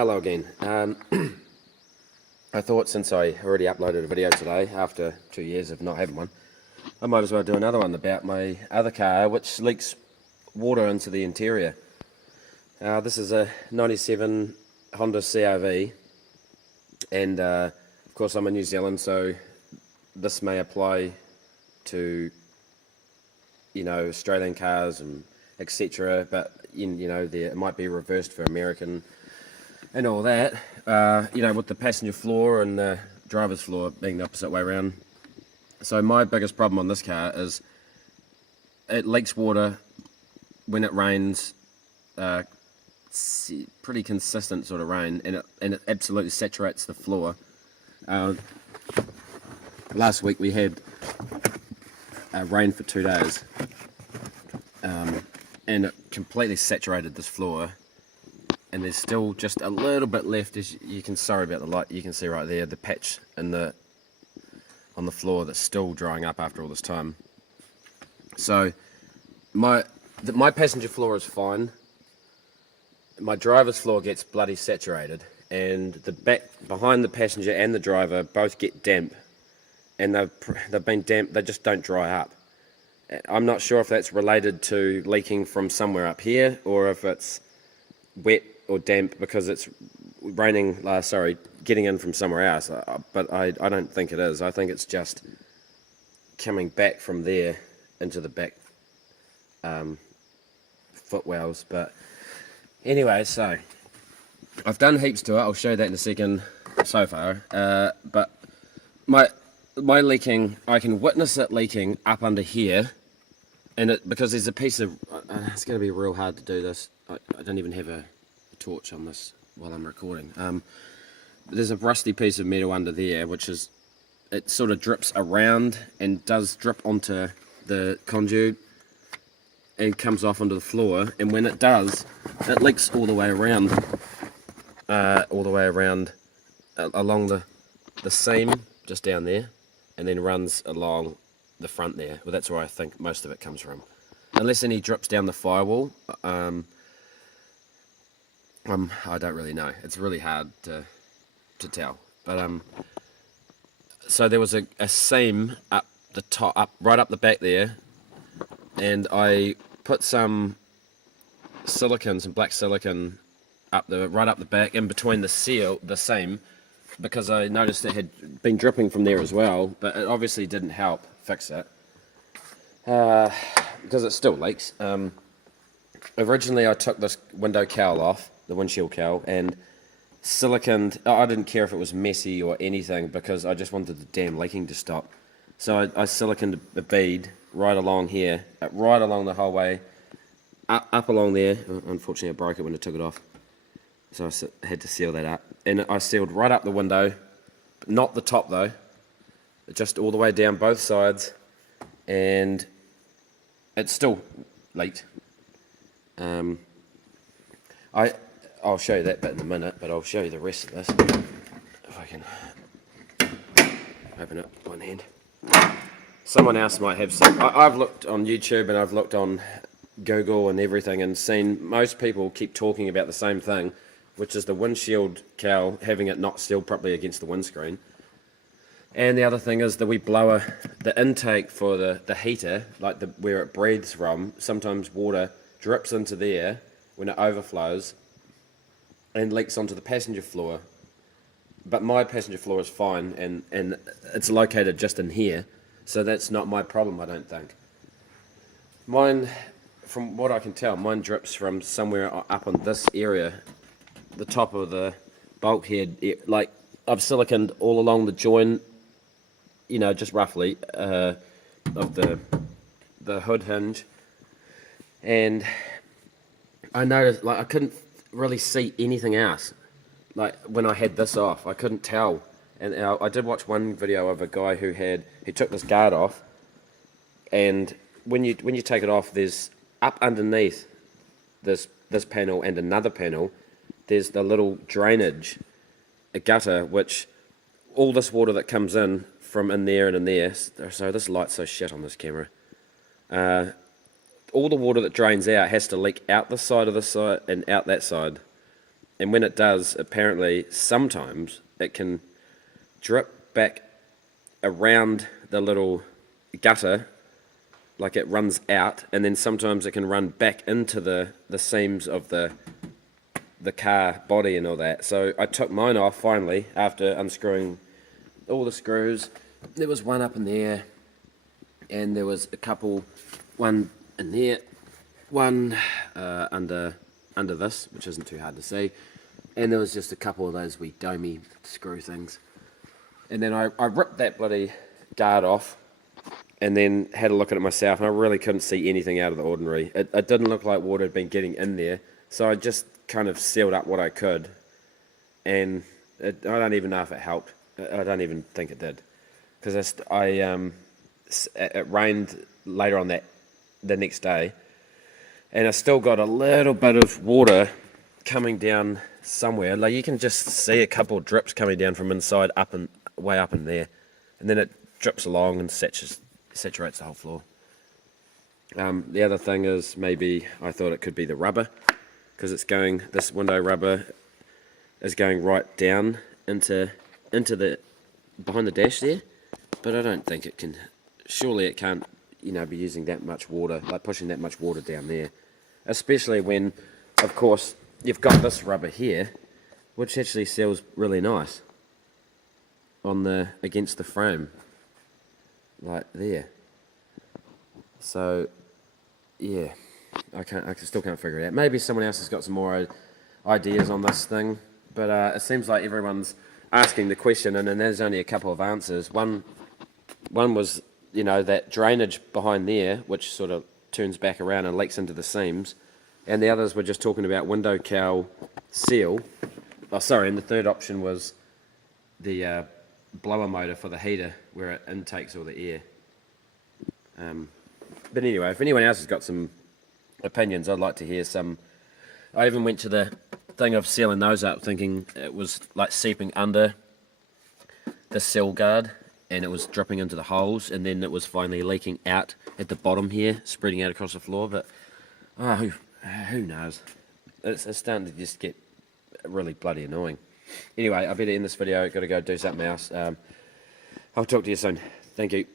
Hello again. I thought since I already uploaded a video today, after 2 years of not having one, I might as well do another one about my other car, which leaks water into the interior. This is a 97 Honda CRV, and of course I'm in New Zealand, so this may apply to, Australian cars and etc. But it might be reversed for American and all that, with the passenger floor and the driver's floor being the opposite way around. So my biggest problem on this car is it leaks water when it rains, pretty consistent sort of rain, and it absolutely saturates the floor. Last week we had rain for 2 days, and it completely saturated this floor. And there's still just a little bit left, as you can. Sorry about the light. You can see right there the patch on the floor that's still drying up after all this time. So my passenger floor is fine. My driver's floor gets bloody saturated, and the back behind the passenger and the driver both get damp, and they've been damp. They just don't dry up. I'm not sure if that's related to leaking from somewhere up here, or if it's wet or damp because it's raining, getting in from somewhere else, but I don't think it is. I think it's just coming back from there into the back footwells. But anyway, so I've done heaps to it. I'll show you that in a second so far, but my leaking, I can witness it leaking up under here, and because there's a piece of, it's going to be real hard to do this. I don't even have a torch on this while I'm recording. There's a rusty piece of metal under there, it sort of drips around and does drip onto the conduit and comes off onto the floor, and when it does, it leaks all the way around, along the seam just down there, and then runs along the front there. Well, that's where I think most of it comes from, unless any drips down the firewall. I don't really know. It's really hard to tell. But so there was a seam up the top, right up the back there, and I put some black silicone right up the back, in between the seam, because I noticed it had been dripping from there as well. But it obviously didn't help fix it, because it still leaks. Originally, I took this window cowl off, the windshield cowl, and siliconed. I didn't care if it was messy or anything, because I just wanted the damn leaking to stop. So I siliconed a bead right along here, right along the whole way, up along there. Unfortunately, I broke it when I took it off, so I had to seal that up. And I sealed right up the window, not the top though, just all the way down both sides, and it still leaked. I'll show you that bit in a minute, but I'll show you the rest of this, if I can open it with one hand. Someone else might have some. I've looked on YouTube and I've looked on Google and everything, and seen most people keep talking about the same thing, which is the windshield cowl having it not sealed properly against the windscreen. And the other thing is the wee blower, the intake for the heater, like where it breathes from, sometimes water drips into there when it overflows and leaks onto the passenger floor. But my passenger floor is fine, and it's located just in here, so that's not my problem, I don't think. Mine, from what I can tell, mine drips from somewhere up on this area, the top of the bulkhead. Like, I've siliconed all along the joint, just roughly, of the hood hinge, and I noticed, I couldn't really see anything else. Like, when I had this off, I couldn't tell. And I did watch one video of a guy who took this guard off, and when you take it off, there's up underneath this panel and another panel, there's the little drainage, a gutter, which all this water that comes in from in there and in there. So this light's so shit on this camera. all the water that drains out has to leak out this side of the side and out that side. And when it does, apparently sometimes it can drip back around the little gutter, like it runs out, and then sometimes it can run back into the seams of the car body and all that. So I took mine off finally after unscrewing all the screws. There was one up in there, and there was a couple, one in there, one under this, which isn't too hard to see, and there was just a couple of those wee domey screw things. And then I ripped that bloody guard off, and then had a look at it myself, and I really couldn't see anything out of the ordinary. It didn't look like water had been getting in there, so I just kind of sealed up what I could, and I don't even know if it helped. I don't even think it did, because it rained later on the next day, and I still got a little bit of water coming down somewhere. Like you can just see a couple of drips coming down from inside up and way up in there, and then it drips along and saturates the whole floor. The other thing is, maybe I thought it could be the rubber, because this window rubber is going right down into the behind the dash there, but I don't think it can. Surely it can't, be using that much water, like pushing that much water down there, especially when, of course, you've got this rubber here, which actually seals really nice against the frame, like there. So, yeah, I still can't figure it out. Maybe someone else has got some more ideas on this thing, but it seems like everyone's asking the question, and then there's only a couple of answers. One was, that drainage behind there, which sort of turns back around and leaks into the seams, and the others were just talking about window cowl seal. Oh, sorry, and the third option was the blower motor for the heater, where it intakes all the air. But anyway, if anyone else has got some opinions, I'd like to hear some. I even went to the thing of sealing those up, thinking it was like seeping under the sill guard, and it was dripping into the holes, and then it was finally leaking out at the bottom here, spreading out across the floor. But who knows? It's starting to just get really bloody annoying. Anyway, I better end this video. Got to go do something else. I'll talk to you soon. Thank you.